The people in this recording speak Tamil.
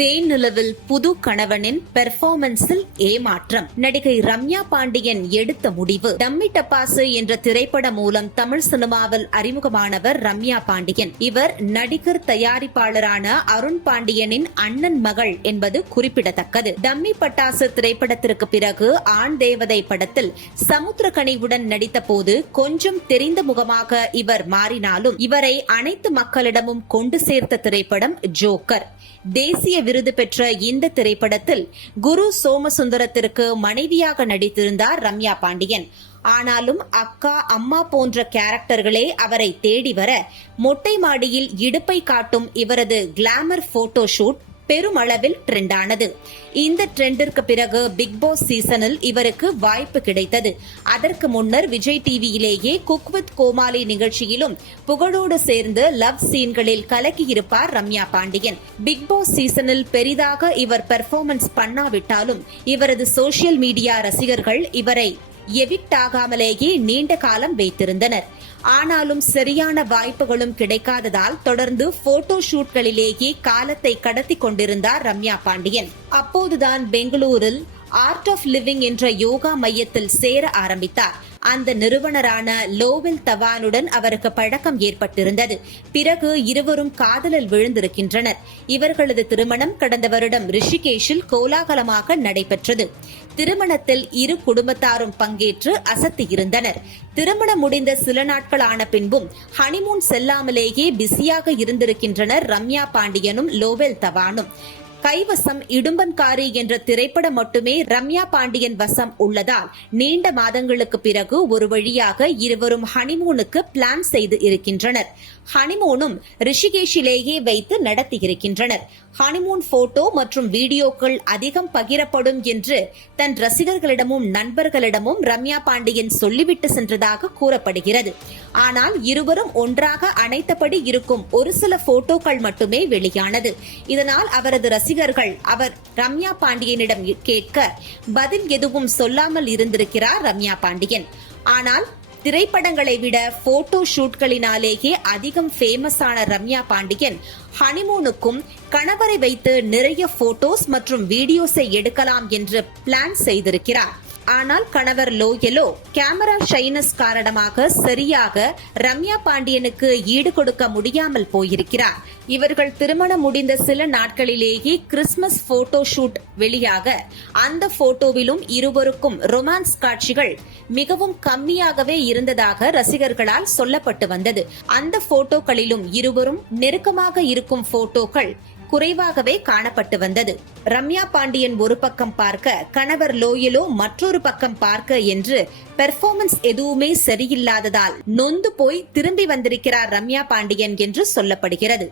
தேனிலவில் புது கணவனின் பெர்ஃபார்மன்ஸில் ஏமாற்றம். நடிகை ரம்யா பாண்டியன் எடுத்த முடிவு. டம்மி டப்பாசு என்ற திரைப்படம் மூலம் தமிழ் சினிமாவில் அறிமுகமானவர் ரம்யா பாண்டியன். இவர் நடிகர் தயாரிப்பாளரான அருண் பாண்டியனின் அண்ணன் மகள் என்பது குறிப்பிடத்தக்கது. டம்மி பட்டாசு திரைப்படத்திற்கு பிறகு ஆண் தேவதை படத்தில் சமுத்திரகனிவுடன் நடித்த போது கொஞ்சம் தெரிந்த முகமாக இவர் மாறினாலும் இவரை அனைத்து மக்களிடமும் கொண்டு சேர்த்த திரைப்படம் ஜோக்கர். தேசிய விருது பெற்ற இந்த திரைப்படத்தில் குரு சோமசுந்தரத்திற்கு மனைவியாக நடித்திருந்தார் ரம்யா பாண்டியன். ஆனாலும் அக்கா, அம்மா போன்ற கேரக்டர்களே அவரை தேடி வர மொட்டை மாடியில் இடுப்பை காட்டும் இவரது கிளாமர் போட்டோ ஷூட் பெருமளவில் ட்ரெண்டானது. இந்த ட்ரெண்டிற்கு பிறகு பிக் பாஸ் சீசனில் இவருக்கு வாய்ப்பு கிடைத்தது. அதற்கு முன்னர் விஜய் டிவியிலேயே குக் வித் கோமாளி நிகழ்ச்சியிலும் புகழோடு சேர்ந்து லவ் சீன்களில் கலக்கியிருப்பார் ரம்யா பாண்டியன். பிக் பாஸ் சீசனில் பெரிதாக இவர் பெர்ஃபார்மன்ஸ் பண்ணாவிட்டாலும் இவரது சோசியல் மீடியா ரசிகர்கள் இவரை எவிக்ட் ஆகாமலேயே நீண்ட காலம் வைத்திருந்தனர். ஆனாலும் சரியான வாய்ப்புகளும் கிடைக்காததால் தொடர்ந்து போட்டோ ஷூட்களிலேயே காலத்தை கடத்தி கொண்டிருந்தார் ரம்யா பாண்டியன். அப்போதுதான் பெங்களூரில் ஆர்ட் ஆஃப் லிவிங் என்ற யோகா மையத்தில் சேர ஆரம்பித்தார். அந்த நிறுவனரான லோவெல் தவானுடன் அவருக்கு பழக்கம் ஏற்பட்டிருந்தது. பிறகு இருவரும் காதலில் விழுந்திருக்கின்றனர். இவர்களது திருமணம் கடந்த வருடம் ரிஷிகேஷில் கோலாகலமாக நடைபெற்றது. திருமணத்தில் இரு குடும்பத்தாரும் பங்கேற்று அசத்தியிருந்தனர். திருமணம் முடிந்த சில நாட்கள் ஆன பின்பும் ஹனிமூன் செல்லாமலேயே பிஸியாக இருந்திருக்கின்றனர் ரம்யா பாண்டியனும் லோவெல் தவானும். கைவசம் இடும்பன்காரி என்ற திரைப்படம் மட்டுமே ரம்யா பாண்டியன் வசம் உள்ளதால் நீண்ட மாதங்களுக்கு பிறகு ஒரு வழியாக இருவரும் ஹனிமூனுக்கு பிளான் செய்து இருக்கின்றனர். ஹனிமூனும் ரிஷிகேஷிலேயே வைத்து நடத்தியிருக்கின்றனர். ஹனிமூன் போட்டோ மற்றும் வீடியோக்கள் அதிகம் பகிரப்படும் என்று தன் ரசிகர்களிடமும் நண்பர்களிடமும் ரம்யா பாண்டியன் சொல்லிவிட்டு சென்றதாக கூறப்படுகிறது. ஆனால் இருவரும் ஒன்றாக அணைத்தபடி இருக்கும் ஒரு சில போட்டோக்கள் மட்டுமே வெளியானது. இதனால் அவரது ரசிகர்கள் அவர் ரம்யா பாண்டியனிடம் கேட்க பதில் எதுவும் சொல்லாமல் இருந்திருக்கிறார் ரம்யா பாண்டியன். ஆனால் திரைப்படங்களை விட போட்டோ ஷூட்களினாலேயே அதிகம் ஃபேமஸான ரம்யா பாண்டியன் ஹனிமூனுக்கும் கணவரை வைத்து நிறைய போட்டோஸ் மற்றும் வீடியோஸை எடுக்கலாம் என்று பிளான் செய்திருக்கிறார். ஆனால் கணவர் லோயலோ கேமரா ஷைனஸ் காரணமாக சரியாக ரம்யா பாண்டியனுக்கு ஈடு கொடுக்க முடியாமல் போயிருக்கிறார். இவர்கள் திருமணம் முடிந்த சில நாட்களிலேயே கிறிஸ்துமஸ் போட்டோ ஷூட் வெளியாக அந்த போட்டோவிலும் இருவருக்கும் ரொமான்ஸ் காட்சிகள் மிகவும் கம்மியாகவே இருந்ததாக ரசிகர்களால் சொல்லப்பட்டு வந்தது. அந்த போட்டோக்களிலும் இருவரும் நெருக்கமாக இருக்கும் போட்டோக்கள் குறைவாகவே காணப்பட்டு வந்தது. ரம்யா பாண்டியன் ஒரு பக்கம் பார்க்க, கணவர் லோயலோ மற்றொரு பக்கம் பார்க்க என்று பெர்ஃபார்மன்ஸ் எதுவுமே சரியில்லாததால் நொந்து போய் திரும்பி வந்திருக்கிறார் ரம்யா பாண்டியன் என்று சொல்லப்படுகிறது.